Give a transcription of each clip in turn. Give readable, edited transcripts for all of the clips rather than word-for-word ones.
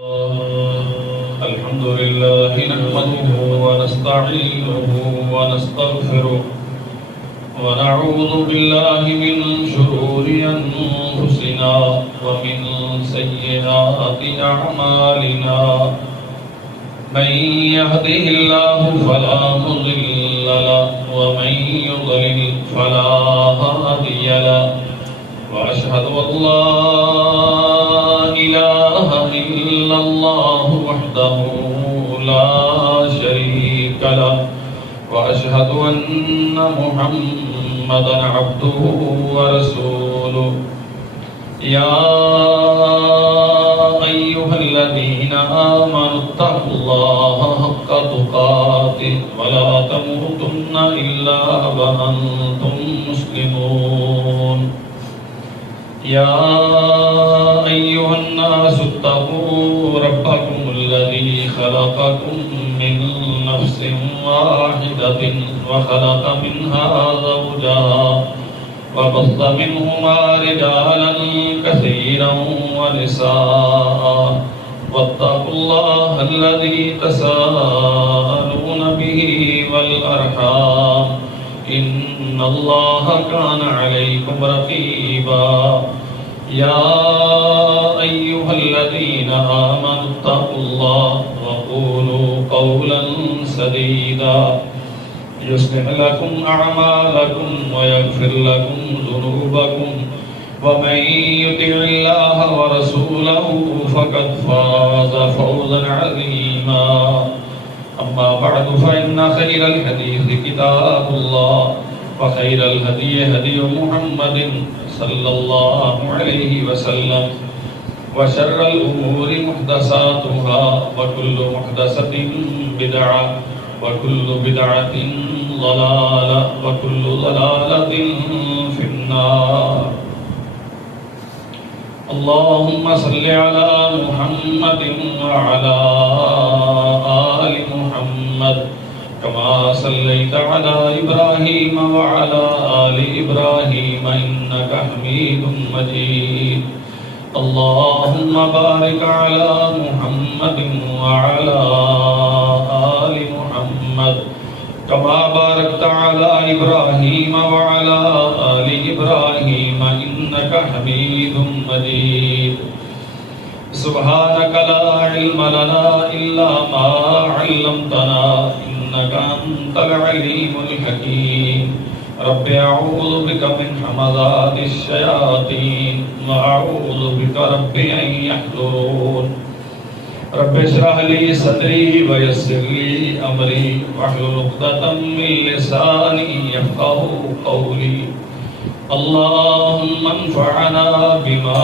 الحمد لله نحمده ونستعينه ونستغفره ونعوذ بالله من شرور أنفسنا ومن سيئات أعمالنا من يهده الله فلا مضل له ومن يضلل فلا هادي له وأشهد أن لا إله إلا الله وحده لا شريك له وأشهد أن محمدا عبده ورسوله يا أيها الذين آمنوا اتقوا الله حق تقاته ولا تموتن إلا وأنتم مسلمون يا أيها الناس اتقوا ربكم الذي خلقكم من نفس واحدة وخلق منها زوجها وبث منهما رجالا كثيرا ونساء واتقوا الله الذي تساءلون به والأرحام إن الله كان عليكم رقيبا يا أيها الذين آمنوا اتقوا الله وقولوا قولا سديدا يصلح لكم أعمالكم ويغفر لكم ذنوبكم ومن يطع الله ورسوله فقد فاز فوزا عظيما أما بعد فإن خير الحديث كتاب الله وخير الهدي هدي محمد صلى الله عليه وسلم وشر الأمور محدثاتها وكل محدثة بدعة وكل بدعة ضلالة وكل ضلالة في النار اللهم صل على محمد وعلى آل محمد كما صليت على إبراهيم وعلى آل إبراهيم إنك حميد مجيد اللهم بارك على محمد وعلى آل محمد كما باركت على إبراهيم وعلى آل إبراهيم إنك حميد مجيد سبحانك لا علم لنا إلا ما علمتنا إنك أنت العليم الحكيم رب أعوذ بك من همزات الشياطين وأعوذ بك رب أن يحضرون رب اشرح لي صدري ويسر لي أمري واحلل عقدة من لساني يفقهوا قولي اللهم انفعنا بما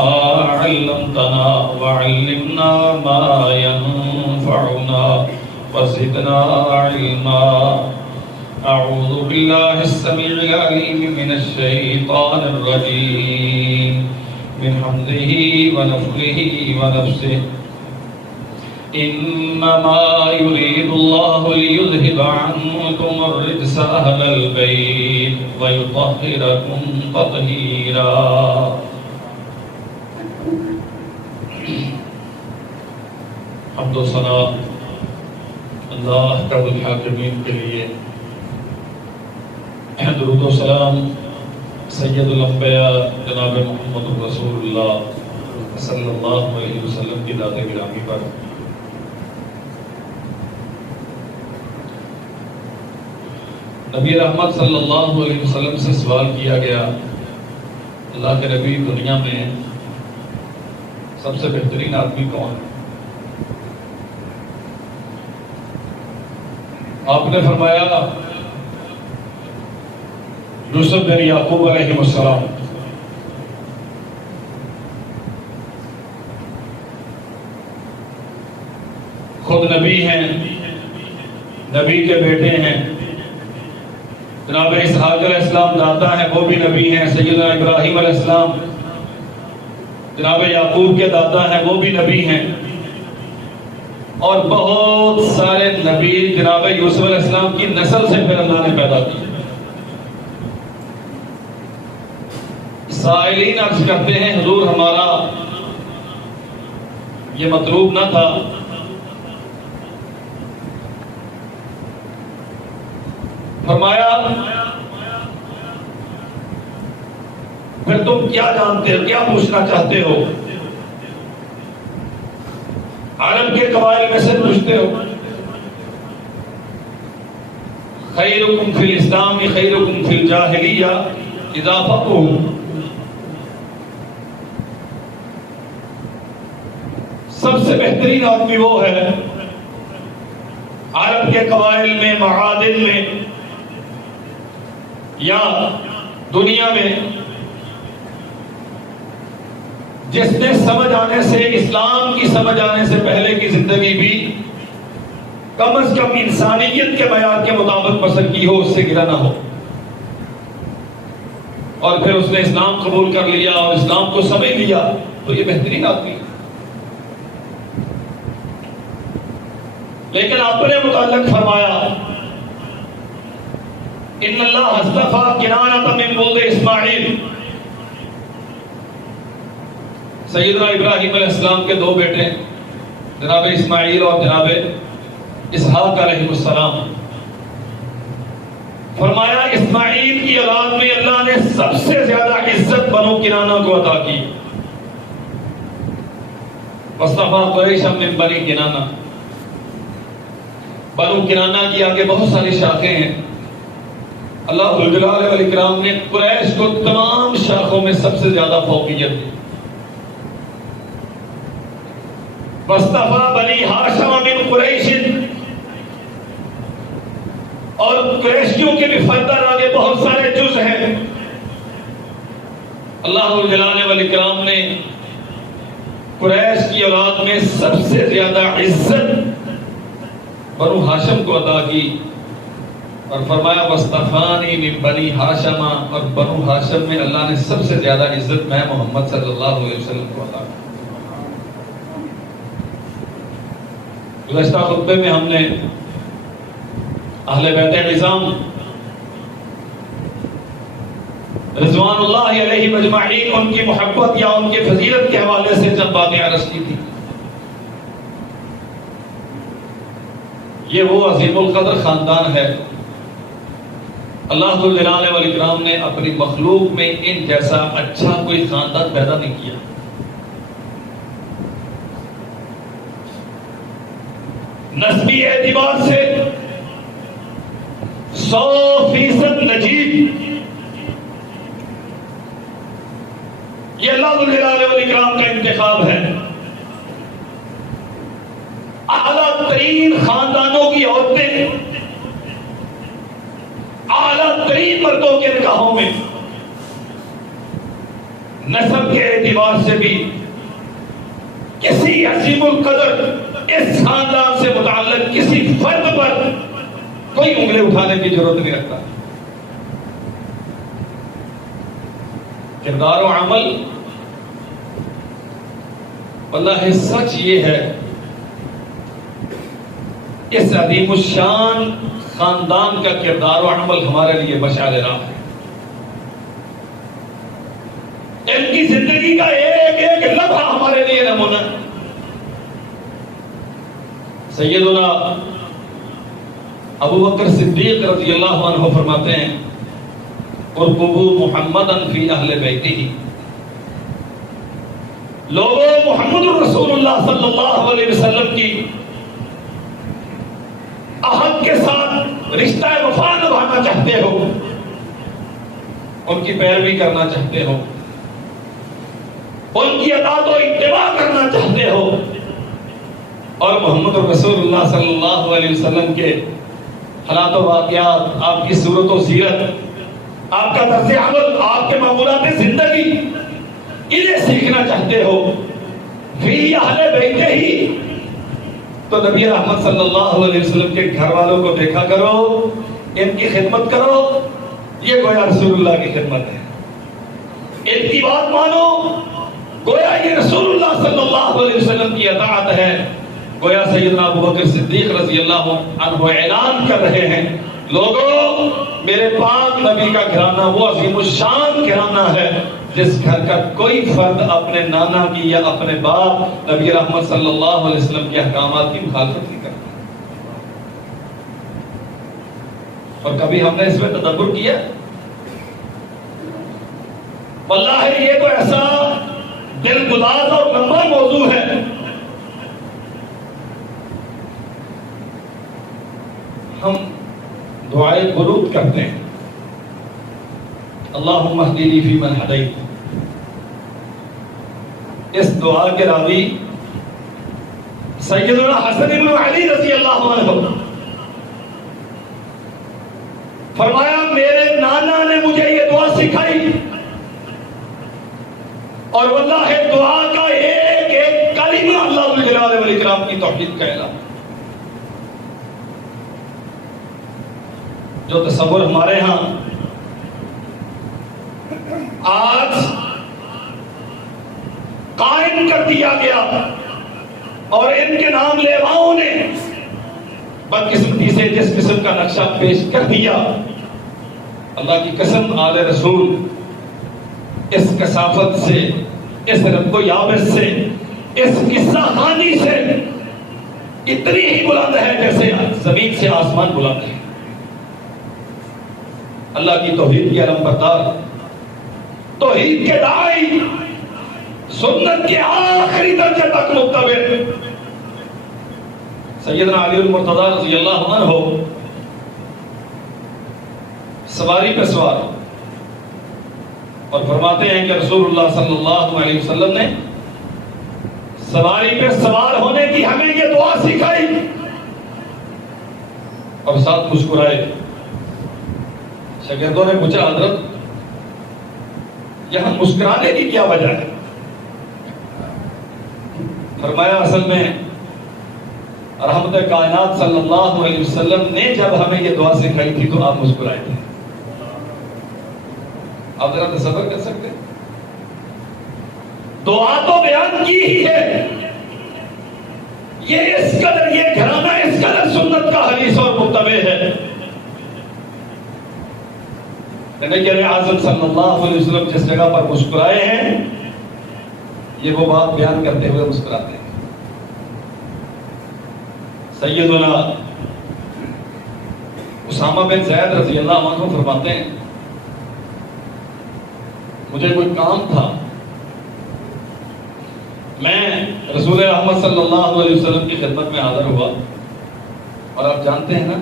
علمتنا وعلمنا ما ينفعنا وزدنا علما أعوذ بالله السميع العليم من الشيطان الرجيم من حمده ونفخه ونفسه إنما يريد الله ليذهب عنكم الرجس أهل البيت ويطهركم تطهيرا حمد و ثنا اللہ رب الحاکمین کے لیے، درود و سلام سید الانبیاء جناب محمد رسول اللہ صلی اللہ علیہ وسلم کی ذات گرامی پر۔ نبی رحمت صلی اللہ علیہ وسلم سے سوال کیا گیا، اللہ کے نبی دنیا میں سب سے بہترین آدمی کون ہے؟ آپ نے فرمایا یوسف بن یعقوب علیہ السلام۔ خود نبی ہیں، نبی کے بیٹے ہیں، جناب اسحاق علیہ السلام دادا ہیں، وہ بھی نبی ہیں، سیدنا ابراہیم علیہ السلام جناب یعقوب کے دادا ہیں، وہ بھی نبی ہیں، اور بہت سارے نبی جناب یوسف علیہ السلام کی نسل سے پھر اللہ نے پیدا کی۔ سائلین عرض کرتے ہیں حضور ہمارا یہ مطلوب نہ تھا. فرمایا پھر تم کیا جانتے ہو, کیا پوچھنا چاہتے ہو؟ عرب کے قبائل میں سے پوچھتے ہو. خیرکم فی الاسلام خیرکم فی الجاہلیہ اذا فقہوا. سب سے بہترین آدمی وہ ہے عرب کے قبائل میں, معادن میں یا دنیا میں, جس نے سمجھ آنے سے, اسلام کی سمجھ آنے سے پہلے کی زندگی بھی کم از کم انسانیت کے معیار کے مطابق بسر کی ہو, اس سے گرا نہ ہو, اور پھر اس نے اسلام قبول کر لیا اور اسلام کو سمجھ لیا, تو یہ بہترین آدمی ہے. لیکن اپنے متعلق فرمایا ان اللہ اصطفیٰ کنانہ من ولد اسماعیل. سیدنا ابراہیم علیہ السلام کے دو بیٹے جناب اسماعیل اور جناب اسحاق علیہ السلام. فرمایا اسماعیل کی اولاد میں اللہ نے سب سے زیادہ عزت بنو کنانہ کو عطا کی. واصطفیٰ قریشا من بنی کنانہ. بنو کنانہ کی آگے بہت ساری شاخیں ہیں. اللہ الجلال والاکرام نے قریش کو تمام شاخوں میں سب سے زیادہ فوقیت دی. واصطفیٰ بنی ہاشم من قریش. اور قریشیوں کے بھی فردر آگے بہت سارے جز ہیں. اللہ الجلال والاکرام نے قریش کی اولاد میں سب سے زیادہ عزت بنو ہاشم کو عطا کی, اور فرمایا واصطفانی من بنی ہاشم. اور بنو ہاشم میں اللہ نے سب سے زیادہ عزت میں محمد صلی اللہ علیہ وسلم کو عطا کی. گزشتہ خطبے میں ہم نے اہل بیت نظام رضوان اللہ علیہ مجمعین ان کی محبت یا ان کی فضیلت کے حوالے سے چند باتیں عرض کی تھی. یہ وہ عظیم القدر خاندان ہے. اللہ ذو الجلال والاکرام نے اپنی مخلوق میں ان جیسا اچھا کوئی خاندان پیدا نہیں کیا. نسبی اعتبار سے 100% نجیب یہ اللہ ذو الجلال والاکرام کا انتخاب ہے. اعلیٰ ترین خاندانوں کی عورتیں اعلیٰ ترین مردوں کے نکاحوں میں نسب کے اعتبار سے بھی کسی عظیم القدر اس خاندان سے متعلق کسی فرد پر کوئی انگلی اٹھانے کی ضرورت نہیں رکھتا. کردار و عمل اللہ سچ یہ ہے اس عظیم الشان خاندان کا کردار و عمل ہمارے لیے مشعل راہ ہے. ان کی زندگی کا ایک ایک لمحہ ہمارے لیے نمونہ. سیدنا ابو بکر صدیق رضی اللہ عنہ فرماتے ہیں ارقبوا محمدا فی اہل بیتہ. لوگوں محمد رسول اللہ صلی اللہ علیہ وسلم کی عہد کے ساتھ رشتہ وفا نبھانا چاہتے ہو, ان کی پیروی کرنا چاہتے ہو, ان کی اطاعت و اتباع کرنا چاہتے ہو, اور محمد رسول اللہ صلی اللہ علیہ وسلم کے حالات و واقعات, آپ کی صورت و سیرت, آپ کا طرز عمل, آپ کے معمولات زندگی, انہیں سیکھنا چاہتے ہو فی اہل بیتہ ہی, تو نبی رحمت صلی اللہ علیہ وسلم کے گھر والوں کو دیکھا کرو, ان کی خدمت کرو. یہ گویا رسول اللہ کی خدمت ہے. ان کی بات مانو, گویا یہ رسول اللہ صلی اللہ علیہ وسلم کی اطاعت ہے. گویا سیدنا ابو بکر صدیق رضی اللہ عنہ اعلان کر رہے ہیں لوگوں میرے پاک نبی کا گھرانہ وہ عظیم الشان گھرانہ ہے, جس گھر کا کوئی فرد اپنے نانا کی یا اپنے باپ نبی رحمت صلی اللہ علیہ وسلم کے احکامات کی مخالفت نہیں کرتا. اور کبھی ہم نے اس میں تدبر کیا؟ واللہ یہ تو ایسا دل گلاز اور لمبا موضوع ہے. ہم دعائے قنوت کرتے ہیں، اللہم اہدنی فیمن ہدیت. اس دعا کے راوی سیدنا حسن بن علی رضی اللہ عنہ فرمایا میرے نانا نے مجھے یہ دعا سکھائی، اور واللہ دعا کا ایک ایک کلمہ اللہ ذو الجلال والاکرام کی توحید کا اعلان. جو تصور ہمارے ہاں آج قائم کر دیا گیا اور ان کے نام لیواؤں نے بدقسمتی سے جس قسم کا نقشہ پیش کر دیا، اللہ کی قسم آل رسول اس کثافت سے، اس رب و یابس سے، اس قصہ خانی سے اتنی ہی بلند ہے جیسے زمین سے آسمان بلند ہے. اللہ کی توحید کی علم بردار، توحید کے داعی، سنت کے آخری درجے تک متبع سیدنا علی المرتضی رضی اللہ عنہ سواری پہ سوار اور فرماتے ہیں کہ رسول اللہ صلی اللہ علیہ وسلم نے سواری پہ سوار ہونے کی ہمیں یہ دعا سکھائی اور ساتھ مسکرائے. شاگردوں نے پوچھا حضرت یہاں مسکرانے کی کیا وجہ ہے؟ فرمایا اصل میں رحمت کائنات صلی اللہ علیہ وسلم نے جب ہمیں یہ دعا سکھائی تھی تو آپ مسکرائے تھے. آپ ذرا تصور کر سکتے ہیں؟ دعا تو بیان کی ہی ہے، یہ اس قدر، یہ گھرانہ اس قدر سنت کا حریص اور متبع ہے. نبی اعظم صلی اللہ علیہ وسلم جس جگہ پر مسکرائے ہیں یہ وہ بات بیان کرتے ہوئے مسکراتے ہیں. سیدنا اسامہ بن زید رضی اللہ عنہ فرماتے ہیں مجھے کوئی کام تھا، میں رسول رحمت صلی اللہ علیہ وسلم کی خدمت میں حاضر ہوا، اور آپ جانتے ہیں نا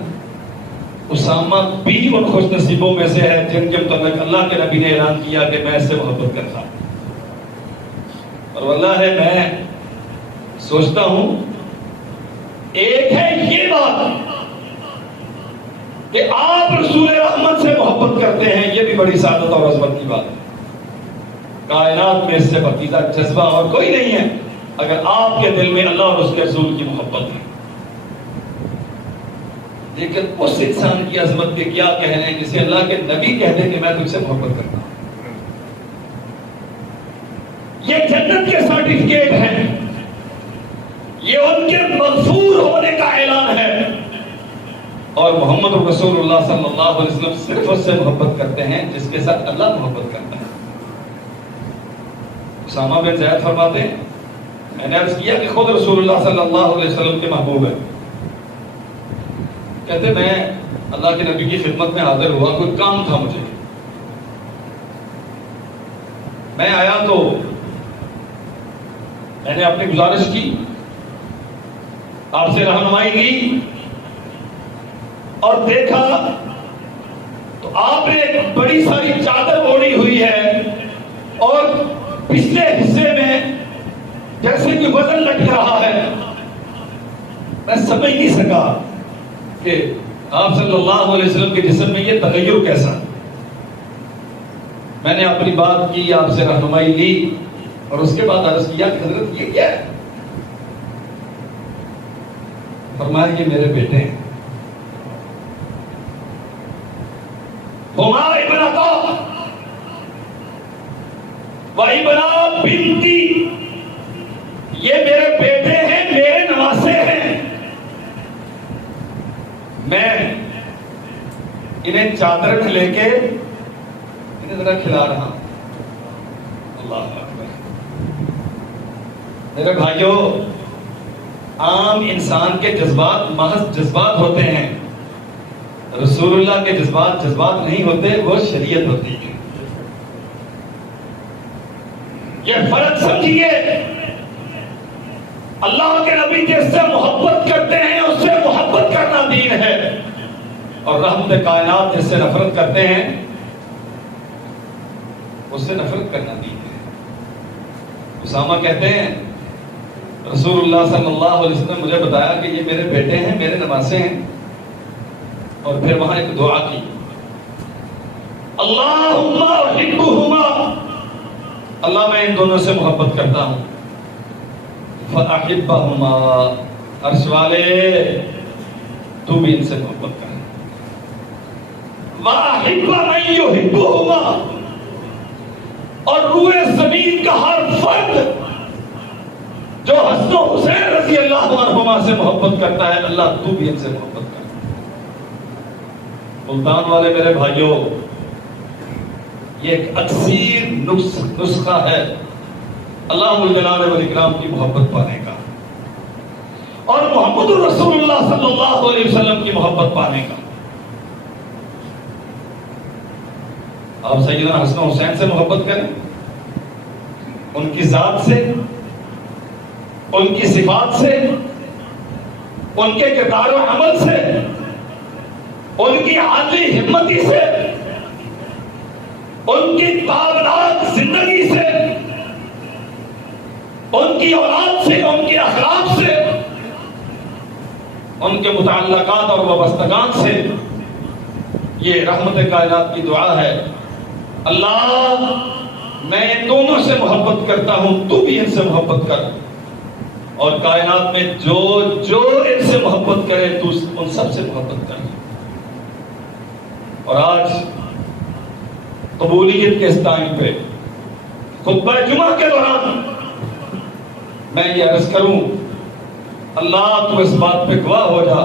اسامہ بھی ان خوش نصیبوں میں سے ہے جن کے متعلق اللہ کے نبی نے اعلان کیا کہ میں اس سے محبت کرتا ہوں. اور واللہ ہے میں سوچتا ہوں ایک ہے یہ بات کہ آپ رسول رحمت سے محبت کرتے ہیں، یہ بھی بڑی سعادت اور عظمت کی بات ہے. کائنات میں اس سے بھتیجا جذبہ اور کوئی نہیں ہے اگر آپ کے دل میں اللہ اور اس کے رسول کی محبت ہے. لیکن اس انسان کی عظمت کے کیا کہنے جسے اللہ کے نبی کہتے کہ میں تجھ سے محبت کرتا ہوں. یہ جنت کے سرٹیفکیٹ ہیں، یہ ان کے مغفور ہونے کا اعلان ہے. اور محمد رسول اللہ صلی اللہ علیہ وسلم صرف اس سے محبت کرتے ہیں جس کے ساتھ اللہ محبت کرتا ہے. اسامہ بن زید فرماتے ہیں میں نے عرض کیا کہ خود رسول اللہ صلی اللہ علیہ وسلم کے محبوب ہیں. کہتے میں اللہ کے نبی کی خدمت میں حاضر ہوا، کوئی کام تھا مجھے، میں آیا تو میں نے اپنی گزارش کی، آپ سے رہنمائی لی اور دیکھا تو آپ نے ایک بڑی ساری چادر اوڑھی ہوئی ہے اور پچھلے حصے میں جیسے کہ وزن لٹک رہا ہے. میں سمجھ نہیں سکا کہ آپ صلی اللہ علیہ وسلم کے جسم میں یہ تغیر کیسا. میں نے اپنی بات کی، آپ سے رہنمائی لی اور اس کے بعد عرض کیا کہ حضرت یہ کیا ہے؟ فرمایا یہ میرے بیٹے ہیں. ہما ابنتا و ابنا بنتی، یہ میرے بیٹے ہیں، میرے نواسے ہیں. میں انہیں چادر میں لے کے انہیں ذرا کھلا رہا ہوں. اللہ اکبر۔ میرے بھائیوں، عام انسان کے جذبات محض جذبات ہوتے ہیں، رسول اللہ کے جذبات جذبات نہیں ہوتے، وہ شریعت ہوتی ہے۔ یہ فرق سمجھیے، اللہ کے نبی جس سے محبت کرتے ہیں اس سے محبت کرنا دین ہے، اور رحمت کائنات جس سے نفرت کرتے ہیں اس سے نفرت کرنا دین ہے۔ اسامہ کہتے ہیں رسول اللہ صلی اللہ علیہ وسلم نے مجھے بتایا کہ یہ میرے بیٹے ہیں، میرے نواسے ہیں، اور پھر وہاں ایک دعا کی، اللہم احبہما، اللہ میں ان دونوں سے محبت کرتا ہوں، فاحبہما، عرش والے تو بھی ان سے محبت کر، واحب من یحبہما، اور روئے زمین کا ہر فرد جو حسن و حسین رضی اللہ عنہما سے محبت کرتا ہے، اللہ تو بھی ان سے محبت کر۔ ملتان والے میرے بھائیوں، یہ ایک اکثیر نسخہ ہے اللہ الجلال والاکرام کی محبت پانے کا، اور محمد رسول اللہ صلی اللہ علیہ وسلم کی محبت پانے کا۔ آپ سیدنا حسن و حسین سے محبت کریں، ان کی ذات سے، ان کی صفات سے، ان کے کردار و عمل سے، ان کی عادلی ہمتی سے، ان کی تابناک زندگی سے، ان کی اولاد سے، ان کے اخلاق سے، ان کے متعلقات اور وابستگان سے۔ یہ رحمت کائنات کی دعا ہے، اللہ میں ان دونوں سے محبت کرتا ہوں، تو بھی ان سے محبت کر، اور کائنات میں جو جو ان سے محبت کرے تو ان سب سے محبت کر۔ اور آج قبولیت کے اس ٹائم پہ خطبہ جمعہ کے دوران میں یہ عرض کروں، اللہ تو اس بات پہ گواہ ہو جا،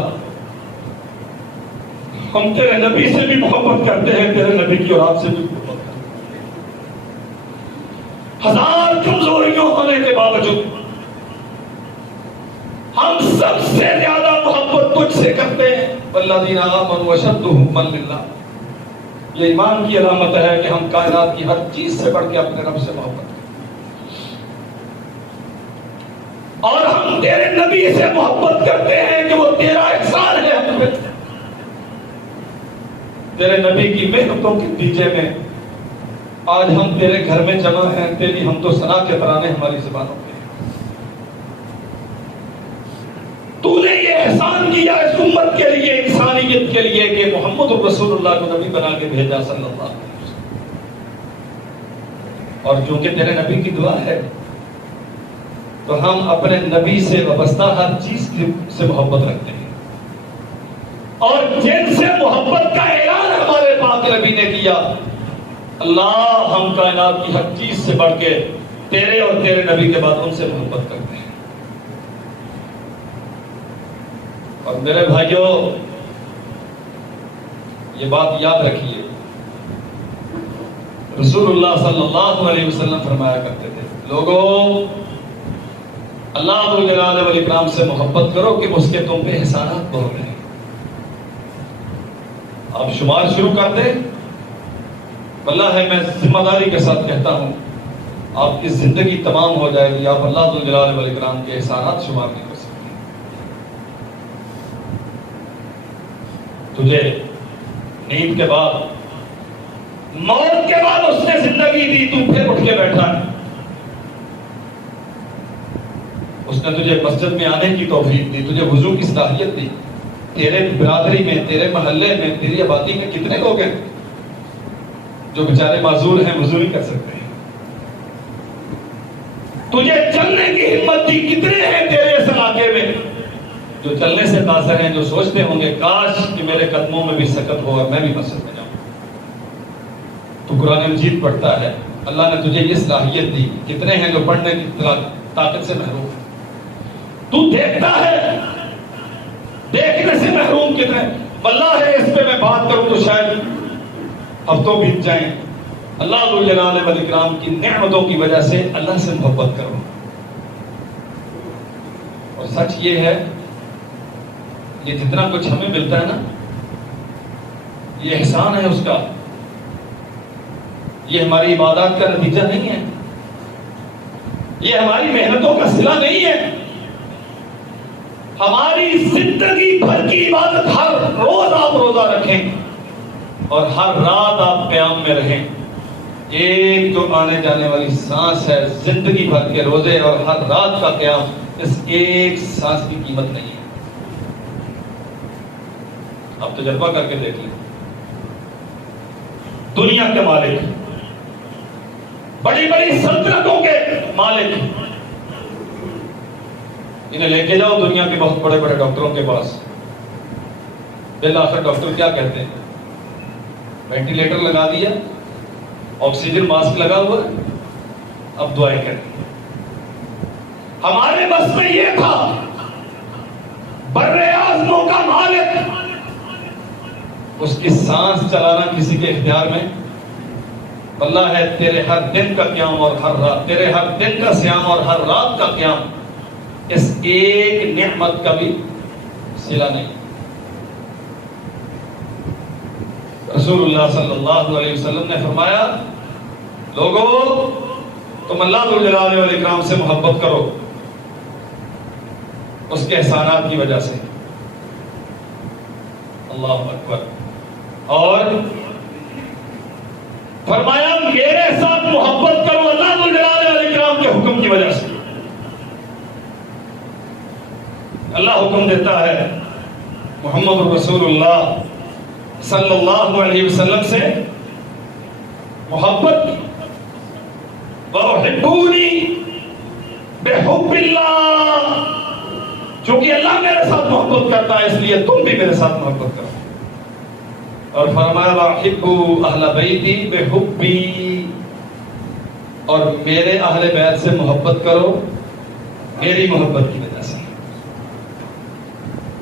ہم تیرے نبی سے بھی محبت کرتے ہیں، تیرے نبی کی اولاد سے بھی محبت کرتے ہیں، ہزار کمزوریوں ہونے کے باوجود ہم سب سے زیادہ محبت تجھ سے کرتے ہیں۔ والذین آمنوا اشد حبا للہ، یہ ایمان کی علامت ہے کہ ہم کائنات کی ہر چیز سے بڑھ کے اپنے رب سے محبت کرتے ہیں، اور ہم تیرے نبی سے محبت کرتے ہیں کہ وہ تیرا احسان ہے ہم پہ۔ تیرے نبی کی محنتوں کے نتیجے میں آج ہم تیرے گھر میں جمع ہیں، تیری حمد و ثنا کے ترانے ہماری زبانوں پہ۔ تو نے یہ احسان کیا اس امت کے لیے، انسانیت کے لیے، کہ محمد رسول اللہ کو نبی بنا کے بھیجا صلی اللہ علیہ وسلم، اور چونکہ تیرے نبی کی دعا ہے تو ہم اپنے نبی سے وابستہ ہر چیز سے محبت رکھتے ہیں، اور جن سے محبت کا اعلان ہمارے پاک نبی نے کیا، اللہ ہم کائنات کی ہر چیز سے بڑھ کے تیرے اور تیرے نبی کے بعد ان سے محبت کرتے ہیں۔ اور میرے بھائیوں، یہ بات یاد رکھیے، رسول اللہ صلی اللہ علیہ وسلم فرمایا کرتے تھے، لوگوں اللہ الجلال والاکرام سے محبت کرو کہ اس کے تم پہ احسانات بہت ہیں۔ آپ شمار شروع کر دیں، اللہ ہے میں ذمہ داری کے ساتھ کہتا ہوں، آپ کی زندگی تمام ہو جائے گی، آپ اللہ الجلال والاکرام کے احسانات شمار نہیں کر سکتے۔ تجھے نیند کے بعد، موت کے بعد اس نے زندگی دی، تو پھر اٹھ کے بیٹھا ہے، اس نے تجھے مسجد میں آنے کی توفیق دی، تجھے وضو کی صلاحیت دی، تیرے برادری میں، تیرے محلے میں، تیری آبادی میں کتنے لوگ ہیں جو بیچارے معذور ہیں، وضو نہیں کر سکتے ہیں، تجھے چلنے کی ہمت دی، کتنے ہیں تیرے اس علاقے میں جو چلنے سے قاصر ہیں، جو سوچتے ہوں گے کاش کہ میرے قدموں میں بھی سکت ہو اور میں بھی مسجد میں جاؤں۔ تو قرآن مجید پڑھتا ہے، اللہ نے تجھے یہ صلاحیت دی، کتنے ہیں جو پڑھنے کی طاقت سے محروم ہیں، تو دیکھتا ہے، دیکھنے سے محروم کتنے۔ واللہ ہے اس پہ میں بات کروں تو شاید ہفتوں بیت جائیں، اللہ ذو الجلال والاکرام کی نعمتوں کی وجہ سے اللہ سے محبت کرو. اور سچ یہ ہے، یہ جتنا کچھ ہمیں ملتا ہے نا، یہ احسان ہے اس کا، یہ ہماری عبادات کا نتیجہ نہیں ہے، یہ ہماری محنتوں کا صلہ نہیں ہے. ہماری زندگی بھر کی عبادت، ہر روز آپ روزہ رکھیں اور ہر رات آپ قیام میں رہیں. ایک جو آنے جانے والی سانس ہے، زندگی بھر کے روزے اور ہر رات کا قیام، اس ایک سانس کی قیمت نہیں ہے. اب تجربہ کر کے دیکھ لیں. دنیا کے مالک، بڑی بڑی سلطنتوں کے مالک، انہیں لے کے جاؤ دنیا کے بہت بڑے بڑے ڈاکٹروں کے پاس. بالآخر ڈاکٹر کیا کہتے ہیں؟ وینٹیلیٹر لگا دیا، آکسیجن ماسک لگا ہوا، اب دعائیں کریں. ہمارے بس میں یہ تھا، بر اعظموں کا مالک، اس کی سانس چلانا کسی کے اختیار میں. اللہ ہے تیرے ہر دن کا قیام اور ہر رات، تیرے ہر دن کا صیام اور ہر رات کا قیام، اس ایک نعمت کا بھی صلہ نہیں. رسول اللہ صلی اللہ علیہ وسلم نے فرمایا، لوگو تم اللہ ذو الجلال والاکرام سے محبت کرو اس کے احسانات کی وجہ سے. اللہ اکبر. اور فرمایا میرے ساتھ محبت کرو اللہ ذو الجلال والاکرام کے حکم کی وجہ سے. اللہ حکم دیتا ہے محمد رسول اللہ صلی اللہ علیہ وسلم سے محبت کی. وَأُحِبُّونِي بِحُبِّ اللَّهِ، چونکہ اللہ میرے ساتھ محبت کرتا ہے اس لیے تم بھی میرے ساتھ محبت کرو. اور فرمایا وَأُحِبُّوا أَهْلَ بَيْتِي بِحُبِّي، اور میرے اہل بیت سے محبت کرو میری محبت کی وجہ سے.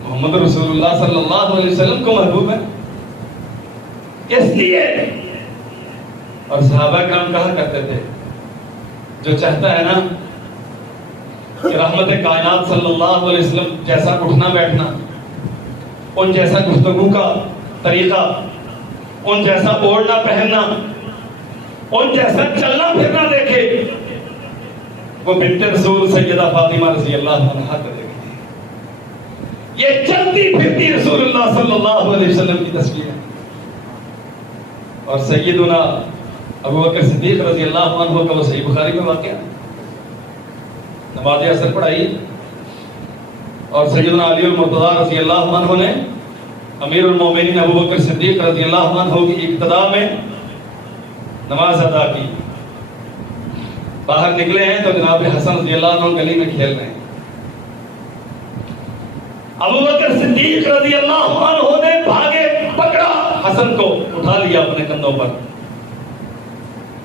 محمد رسول اللہ صلی اللہ علیہ وسلم کو محبوب ہے اس لیے. اور صحابہ کرام کہا کرتے تھے، جو چاہتا ہے نا کہ رحمت کائنات صلی اللہ علیہ وسلم جیسا اٹھنا بیٹھنا، ان جیسا گفتگو کا طریقہ، ان جیسا اوڑھنا پہننا، ان جیسا چلنا پھرنا دیکھے، وہ بنت رسول سیدہ فاطمہ رضی اللہ عنہا کو دیکھے. یہ چلتی پھرتی رسول اللہ صلی اللہ علیہ وسلم کی تصویر ہے. اور سیدنا ابو بکر صدیق رضی اللہ عنہ کا وہ صحیح بخاری میں واقعہ، نماز عصر پڑھائی اور سیدنا علی المرتضیٰ رضی اللہ عنہ نے امیر المومنین ابو بکر صدیق رضی اللہ عنہ کی ابتدا میں نماز ادا کی. باہر نکلے ہیں تو جناب حسن رضی اللہ عنہ گلی میں کھیل رہے ہیں. ابو بکر صدیق رضی اللہ عنہ نے بھاگے پکڑا حسن کو، اٹھا لیا اپنے کندھوں پر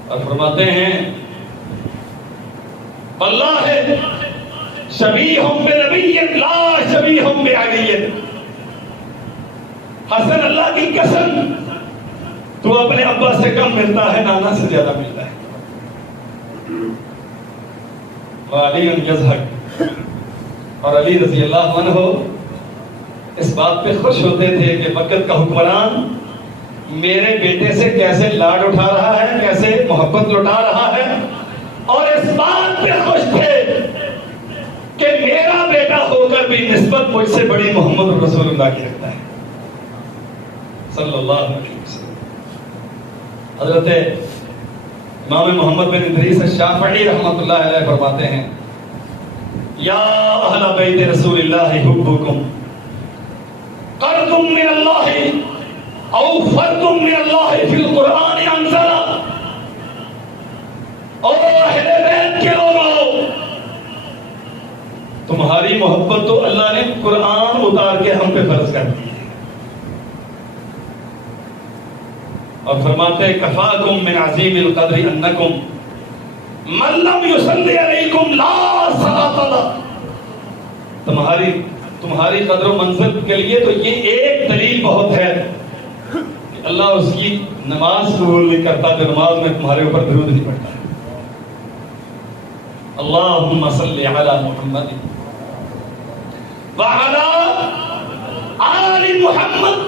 اور فرماتے ہیں اللہ ہے شبیہم بنبی لا شبیہم بعلی. حسن اللہ کی قسم تو اپنے ابا سے کم ملتا ہے، نانا سے زیادہ ملتا ہے. وعلی یضحک، اور علی رضی اللہ عنہ اس بات پہ خوش ہوتے تھے کہ وقت کا حکمران میرے بیٹے سے کیسے لاڈ اٹھا رہا ہے، کیسے محبت لٹا رہا ہے، اور اس بات پہ خوش تھے کہ میرا بیٹا ہو کر بھی نسبت مجھ سے بڑی محمد رسول اللہ کی رکھتا ہے صلی اللہ علیہ وسلم. حضرت امام محمد بن ادریس الشافعی رحمۃ اللہ علیہ فرماتے ہیں، یا اہل بیت رسول اللہ حبکم قرض من اللہ او فرض من اللہ فی القرآن انزل. اور اہل بیت کے لوگوں، تمہاری محبت تو اللہ نے قرآن اتار کے ہم پہ فرض کر دی ہے. اور فرماتے ہیں کفاکم من عظیم القدر انکم من لم یصلی علیکم لا صلاۃ لہ. تمہاری قدر و منزل کے لیے تو یہ ایک دلیل بہت ہے کہ اللہ اس کی نماز قبول نہیں کرتا تو نماز میں تمہارے اوپر درود نہیں پڑتا. اللہم صلی علی محمد وعلی آل محمد.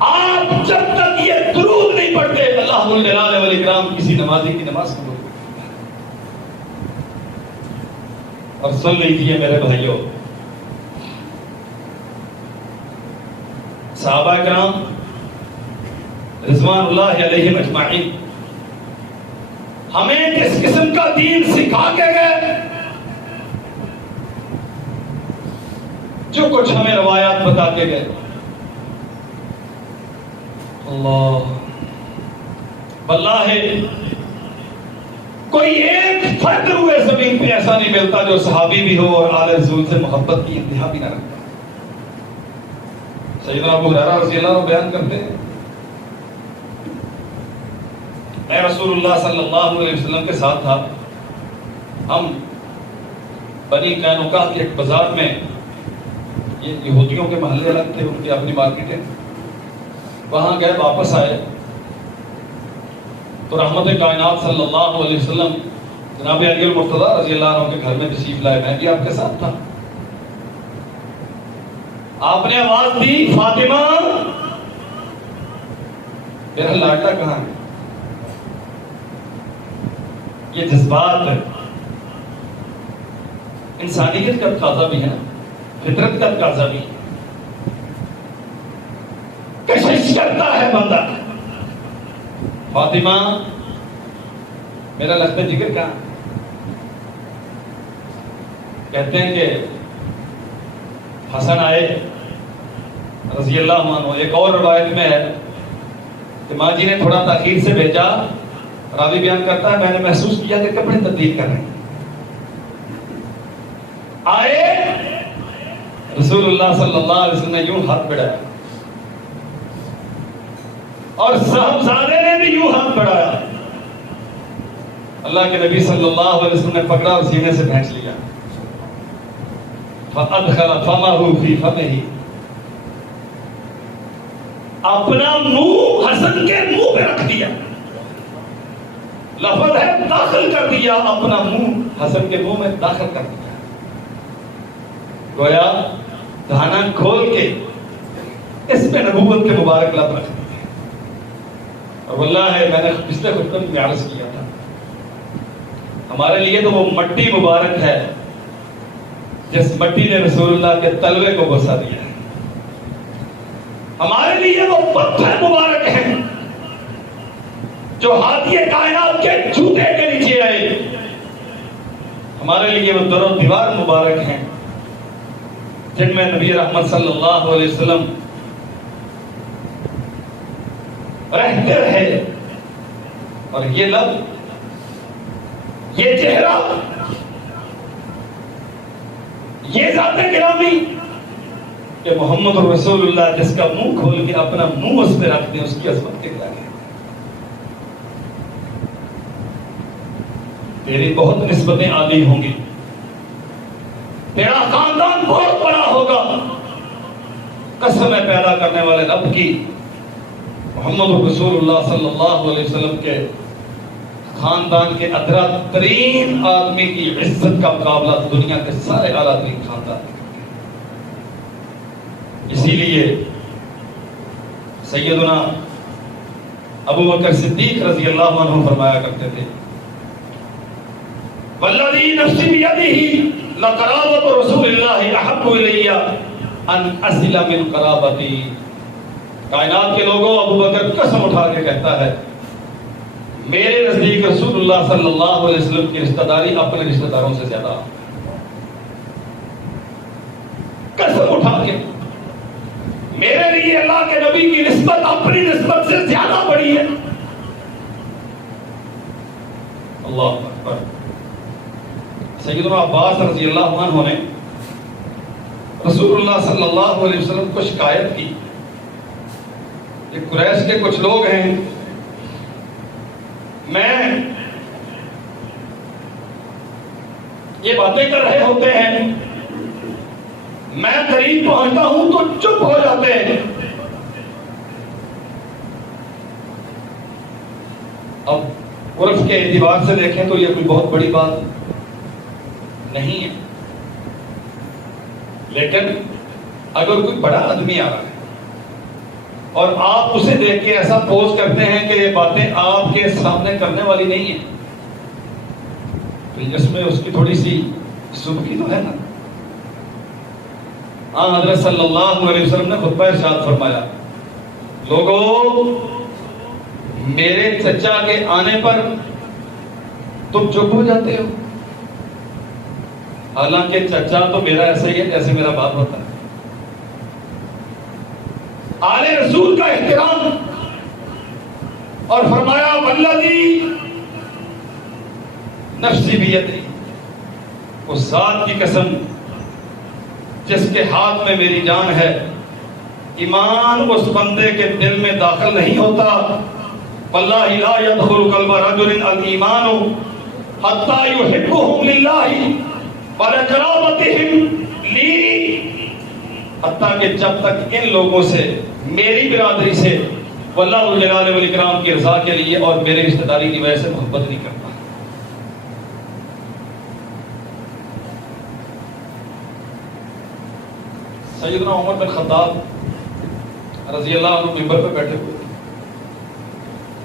آپ جب تک یہ درود نہیں پڑھتے اللہ ذو الجلال والاکرام کسی نمازی کی نماز قبول نہیں کرتا. اور سن لیجیے میرے بھائیوں، صحابہ کرام رضوان اللہ علیہم اجمعین ہمیں کس قسم کا دین سکھا کے گئے، جو کچھ ہمیں روایات بتا کے گئے. اللہ واللہ کوئی ایک فرد ہوئے زمین پہ ایسا نہیں ملتا جو صحابی بھی ہو اور آل رسول سے محبت کی انتہا بھی نہ رکھتا. سیدنا ابو ہریرہ رضی اللہ عنہ بیان کرتے ہیں میں رسول اللہ صلی اللہ علیہ وسلم کے ساتھ تھا. ہم بنی قینقاع کے ایک بازار میں، یہ یہودیوں کے محلے الگ تھے، ان کی اپنی مارکیٹیں، وہاں گئے، واپس آئے تو رحمت کائنات صلی اللہ علیہ وسلم جناب علی المرتضیٰ رضی اللہ عنہ کے گھر میں تشریف لائے. میں بھی آپ کے ساتھ تھا. آپ نے آواز دی فاطمہ، میرا لاڈلا کہاں ہے؟ یہ جذبات انسانیت کا تقاضا بھی ہے، فطرت کا تقاضا بھی ہے. کشش کرتا ہے بندہ، فاطمہ میرا لخت جگر کہاں؟ کہتے ہیں کہ حسن آئے رضی اللہ عنہ. ایک اور روایت میں ہے کہ ماں جی نے تھوڑا تاخیر سے بھیجا. راوی بیان کرتا ہے میں نے محسوس کیا کہ کپڑے تبدیل کر رہے ہیں. آئے رسول اللہ صلی اللہ علیہ وسلم نے یوں ہاتھ بڑھایا اور صاحبزادے نے بھی یوں ہاتھ بڑھایا. اللہ کے نبی صلی اللہ علیہ وسلم نے پکڑا اور سینے سے پھینچ لیا. فَأَدْخَلَ فَمَهُ فِي فَمِهِ. اپنا منہ حسن کے منہ پہ رکھ دیا. لفظ ہے داخل کر دیا، اپنا منہ حسن کے منہ میں داخل کر دیا. گویا دھانا کھول کے اس پہ نبوت کے مبارک لب رکھ دیے. اور واللہ ہے میں نے پچھلے خطبے میں عرض کیا تھا ہمارے لیے تو وہ مٹی مبارک ہے جس مٹی نے رسول اللہ کے تلوے کو بسا دیا ہے. ہمارے لیے وہ پتھر مبارک ہیں جو ہاتھی کائنات کے جوتے کے نیچے آئے. ہمارے لیے وہ در و دیوار مبارک ہیں جن میں نبی رحمت صلی اللہ علیہ وسلم رہتے رہے. اور یہ لب، یہ چہرہ، یہ ذات گرامی کہ محمد رسول اللہ جس کا منہ کھول کے اپنا منہ اس پہ رکھ دیں، اس کی عظمت کے ہے. تیری بہت نسبتیں عالی ہوں گی، تیرا خاندان بہت بڑا ہوگا. قسم ہے پیدا کرنے والے رب کی، محمد رسول اللہ صلی اللہ علیہ وسلم کے خاندان کے ادھرا ترین آدمی کی عزت کا مقابلہ دنیا کے سارے اعلیٰ ترین خاندان. اسی لیے سیدنا ابو بکر صدیق رضی اللہ عنہ فرمایا کرتے تھے والذی نفسی بیدہ لقرابۃ رسول اللہ احب الی ان اصل من قرابتی. کائنات کے لوگوں ابو بکر قسم اٹھا کے کہتا ہے میرے نزدیک رسول اللہ صلی اللہ علیہ وسلم کی رشتہ داری اپنے رشتہ داروں سے زیادہ. قسم اٹھا کے میرے لیے اللہ کے نبی کی نسبت اپنی نسبت سے زیادہ بڑی ہے. اللہ اکبر. سیدنا عباس رضی اللہ عنہ نے رسول اللہ صلی اللہ علیہ وسلم کو شکایت کی کہ قریش کے کچھ لوگ ہیں، میں یہ باتیں کر رہے ہوتے ہیں، میں قریب پہنچتا ہوں تو چپ ہو جاتے ہیں. عرف کے اعتبار سے دیکھیں تو یہ کوئی بہت بڑی بات نہیں ہے، لیکن اگر کوئی بڑا آدمی آ رہا ہے اور آپ اسے دیکھ کے ایسا پوز کرتے ہیں کہ یہ باتیں آپ کے سامنے کرنے والی نہیں ہیں، تو اس میں اس کی تھوڑی سی سبکی تو ہے نا۔ حضرت صلی اللہ علیہ وسلم نے خطبہ ارشاد فرمایا، لوگوں میرے چچا کے آنے پر تم چپ ہو جاتے ہو، حالانکہ چچا تو میرا ایسا ہی ہے جیسے میرا باپ ہوتا ہے۔ آل رسول کا احترام، اور فرمایا والذی نفسی بیدی، اس ذات کی قسم جس کے ہاتھ میں میری جان ہے، ایمان اس بندے کے دل میں داخل نہیں ہوتا، واللہ لا يدخل قلب رجل الایمان حتی یحبهم للہ ولقرابتهم لی، حتیٰ کہ جب تک ان لوگوں سے، میری برادری سے، واللہ الجلال والاکرام کی رضا کے لیے اور میرے رشتہ داری کی وجہ سے محبت نہیں کرتا۔ سیدنا عمر بن خطاب رضی اللہ عنہ منبر پہ بیٹھے ہوئے تھے،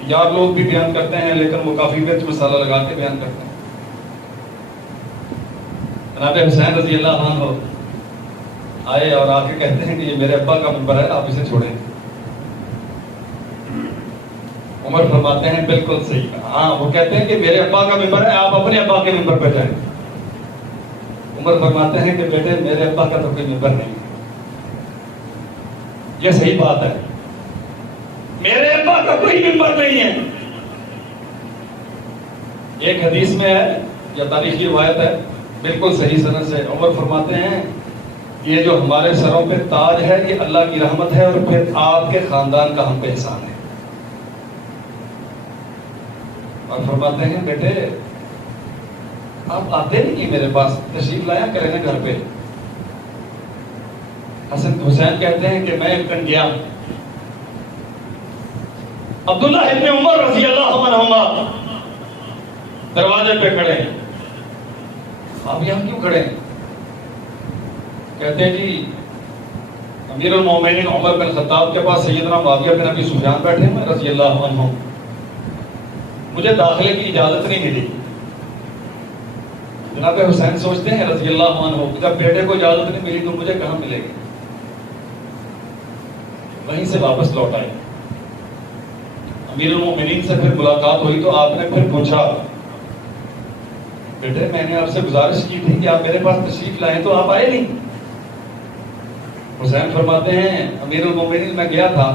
یار لوگ بھی بیان کرتے ہیں لیکن وہ کافی مرچ مسالہ لگا کے بیان کرتے ہیں۔ جناب حسین رضی اللہ عنہ آئے اور آ کے کہتے ہیں کہ یہ میرے ابا کا منبر ہے، آپ اسے چھوڑیں۔ عمر فرماتے ہیں بالکل صحیح کہا، ہاں وہ کہتے ہیں کہ میرے ابا کا منبر ہے، آپ اپنے ابا کے منبر پہ جائیں۔ عمر فرماتے ہیں کہ بیٹے میرے ابا کا تو کوئی منبر نہیں، یہ صحیح بات ہے، میرے ابا کا کوئی منبر نہیں ہے۔ ایک حدیث میں ہے یا تاریخی روایت ہے بالکل صحیح سند سے، عمر فرماتے ہیں یہ جو ہمارے سروں پہ تاج ہے یہ اللہ کی رحمت ہے، اور پھر آپ کے خاندان کا ہم پہ احسان ہے۔ اور فرماتے ہیں بیٹے آپ آتے نہیں میرے پاس، تشریف لایا کریں گے گھر پہ۔ حسن حسین کہتے ہیں کہ میں ایک دن گیا، عبداللہ ابن عمر رضی اللہ عنہما دروازے پہ کھڑے ہیں۔ آپ یہاں کیوں کھڑے ہیں؟ کہتے ہیں جی امیر المومنین عمر بن خطاب کے پاس سیدنا معاویہ بن ابی سفیان بیٹھے ہیں رضی اللہ عنہ، مجھے داخلے کی اجازت نہیں ملی۔ جناب حسین سوچتے ہیں رضی اللہ عنہ جب بیٹے کو اجازت نہیں ملی تو مجھے کہاں ملے گی؟ وہیں سے واپس لوٹ آئے۔ امیر المومنین سے پھر ملاقات ہوئی تو آپ نے پھر پوچھا بیٹے میں نے آپ سے گزارش کی تھی کہ آپ میرے پاس تشریف لائیں تو آپ آئے نہیں۔ حسین فرماتے ہیں امیر المومنین میں گیا تھا،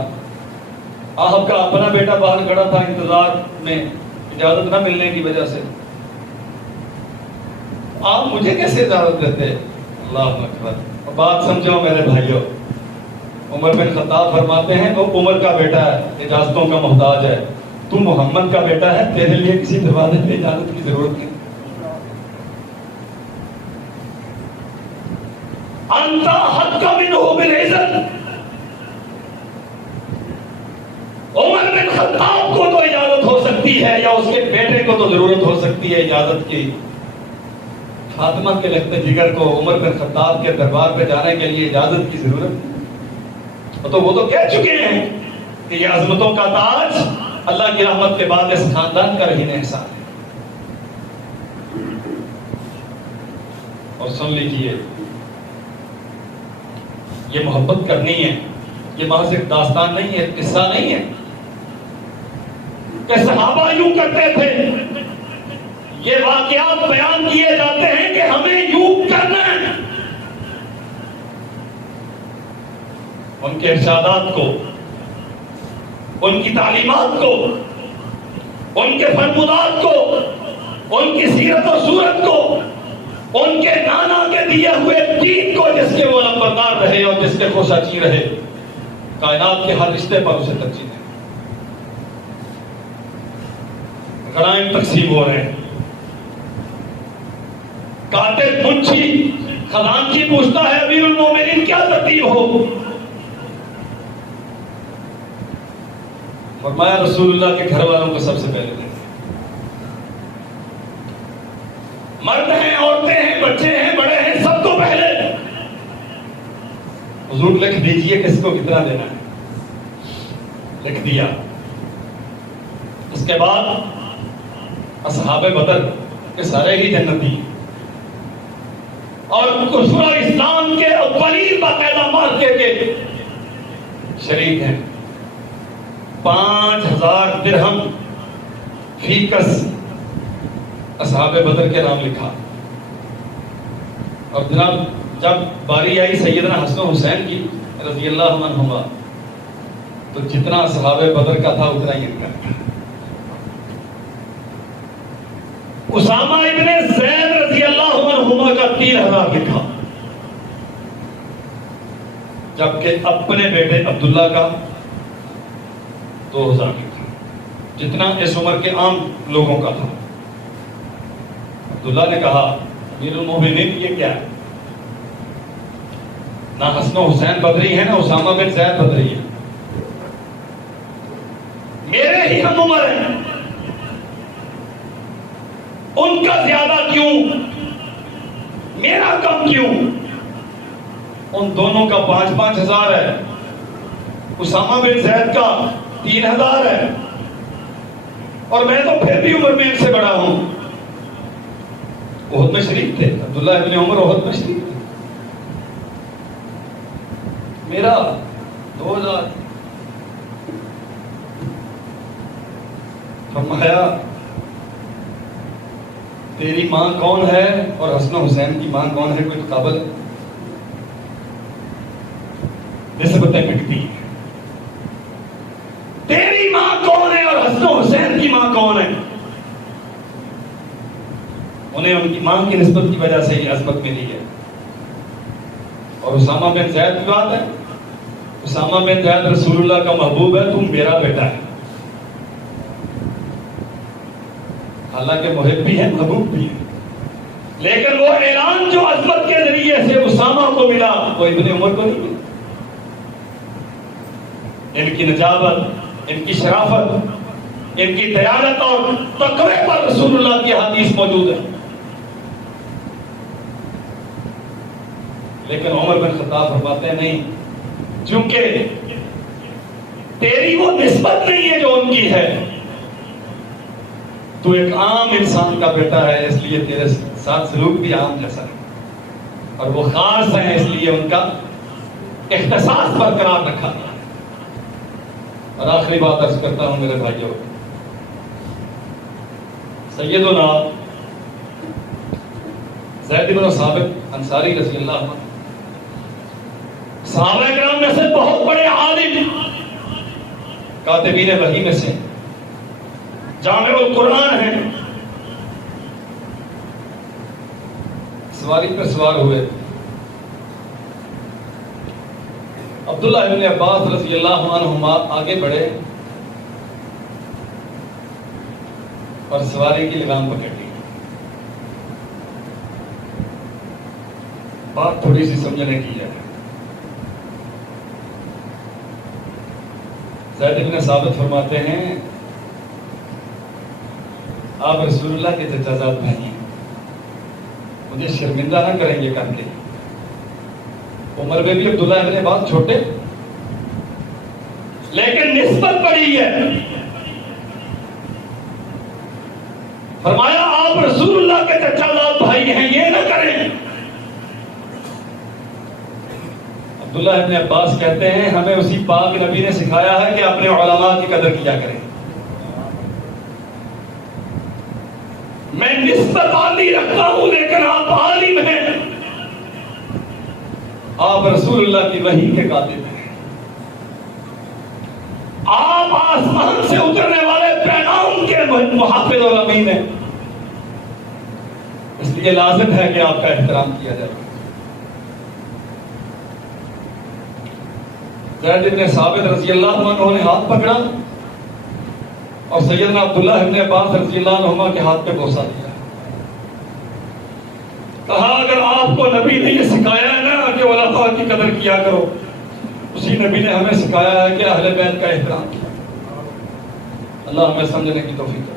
آپ کا اپنا بیٹا باہر کھڑا تھا انتظار میں اجازت نہ ملنے کی وجہ سے، آپ مجھے کیسے اجازت دیتے؟ اللہ اکبر۔ بات سمجھو میرے بھائیوں، عمر بن خطاب فرماتے ہیں وہ عمر کا بیٹا ہے، اجازتوں کا محتاج ہے، تو محمد کا بیٹا ہے، تیرے لیے کسی دروازے پہ اجازت کی ضرورت نہیں۔ انت حق منہ بالعزت، عمر بن خطاب کو تو اجازت ہو سکتی ہے یا اس کے بیٹے کو تو ضرورت ہو سکتی ہے اجازت کی، فاطمہ کے لخت جگر کو عمر بن خطاب کے دربار پہ جانے کے لیے اجازت کی ضرورت نہیں۔ تو وہ تو کہہ چکے ہیں کہ یہ عظمتوں کا تاج اللہ کی رحمت کے بعد اس خاندان کا رہین احسان ہے۔ اور سن لیجئے یہ محبت کرنی ہے، یہ محض ایک داستان نہیں ہے، قصہ نہیں ہے کہ صحابہ یوں کرتے تھے، یہ واقعات بیان کیے جاتے ہیں کہ ہمیں یوں کرنا ہے۔ ان کے ارشادات کو، ان کی تعلیمات کو، ان کے فرمودات کو، ان کی سیرت و صورت کو، ان کے نانا کے دیے ہوئے دین کو جس کے وہ لمبردار رہے اور جس کے کوشاچی رہے، کائنات کے ہر رشتے پر اسے ترجیح دیں۔ غنائم تقسیم ہو رہے ہیں، کاتب منشی خزانچی پوچھتا ہے امیر المومنین کیا ترتیب ہو؟ فرمایا رسول اللہ کے گھر والوں کو سب سے پہلے دیں، مرد ہیں، عورتیں ہیں، بچے ہیں، بڑے ہیں، سب کو پہلے حضور لکھ دیجئے کس کو کتنا دینا ہے. لکھ دیا. اس کے بعد اصحاب بدر کے سارے ہی جنتی اور کفر اور اسلام کے اولین باقاعدہ مارکے کے شریک ہیں. 5000 درہم فی کس اصحاب بدر کے نام لکھا. اور جناب جب باری آئی سیدنا حسن و حسین کی رضی اللہ عنہما تو جتنا اصحاب بدر کا تھا اتنا ہی ان کا تھا. اسامہ ابن زید رضی اللہ عنہما کا 3000 لکھا، جبکہ اپنے بیٹے عبداللہ کا 2000 لکھا، جتنا اس عمر کے عام لوگوں کا تھا. عبداللہ نے کہا امیر المومنین یہ کیا ہے؟ نہ حسن و حسین بدری ہے نہ اسامہ بن زید بدری ہے، میرے ہی ہم عمر ہیں، ان کا زیادہ کیوں، میرا کم کیوں؟ ان دونوں کا 5-5 ہزار ہے، اسامہ بن زید کا 3000 ہے، اور میں تو پھر بھی عمر میں ان سے بڑا ہوں. احد میں شریک تھے عبداللہ ابن عمر، احد میں شریک تھے. میرا 2000. فرمایا تیری ماں کون ہے اور حسن و حسین کی ماں کون ہے؟ کوئی قابل نسبتیں مٹتی ہیں. تیری ماں کون ہے اور حسن و حسین کی ماں کون ہے؟ انہیں ان کی ماں کی نسبت کی وجہ سے یہ عظمت ملی ہے. اور اسامہ بن زید کی بات ہے، اسامہ بن زید رسول اللہ کا محبوب ہے، تم میرا بیٹا ہے. حالانکہ محب بھی ہے، محبوب بھی ہے، لیکن وہ اعلان جو عظمت کے ذریعے سے اسامہ کو ملا وہ ابن عمر کو نہیں ملا. ان کی نجابت، ان کی شرافت، ان کی دیانت اور تقوی پر رسول اللہ کی حدیث موجود ہے. لیکن عمر بن خطاب فرماتے ہیں نہیں، چونکہ تیری وہ نسبت نہیں ہے جو ان کی ہے، تو ایک عام انسان کا بیٹا ہے، اس لیے تیرے ساتھ سلوک بھی عام جیسا ہے، اور وہ خاص ہیں اس لیے ان کا اختصاص برقرار رکھا. اور آخری بات عرض کرتا ہوں میرے بھائیوں، سیدنا زید بن ثابت انصاری رضی اللہ عنہ صحابہ کرام میں سے بہت بڑے عالم، کاتبین وحی میں سے، جامع القرآن ہیں. سواری پر سوار ہوئے، عبداللہ ابن عباس رضی اللہ عنہما آگے بڑھے اور سواری کی لگام پکڑ لی. بات تھوڑی سی سمجھنے کی ہے. زید بن ثابت فرماتے ہیں آپ رسول اللہ کے چچا زاد بھائی ہیں، مجھے شرمندہ نہ کریں گے کر کے. عمر میں بھی عبداللہ ابن عباس چھوٹے، لیکن نسبت بڑی ہے. فرمایا آپ رسول اللہ کے چچا زاد بھائی ہیں، یہ نہ کریں. عبداللہ ابن عباس کہتے ہیں ہمیں اسی پاک نبی نے سکھایا ہے کہ اپنے علماء کی قدر کیا کریں. میں نسبت عالی رکھتا ہوں لیکن آپ عالم ہیں، آپ رسول اللہ کی وحی کے کاتب ہیں، آپ آسمان سے اترنے والے پیغام کے محافظ اور امین ہیں، اس لیے لازم ہے کہ آپ کا احترام کیا جائے. زید بن ثابت رضی اللہ عنہ نے ہاتھ پکڑا اور سیدنا عبداللہ ابن عباس رضی اللہ عنہما کے ہاتھ پہ بوسہ دیا. کہا اگر آپ کو نبی نے یہ سکھایا ہے نا کہ علماء کی قدر کیا کرو، اسی نبی نے ہمیں سکھایا ہے کہ اہل بیت کا احترام کیا. اللہ ہمیں سمجھنے کی توفیق دے.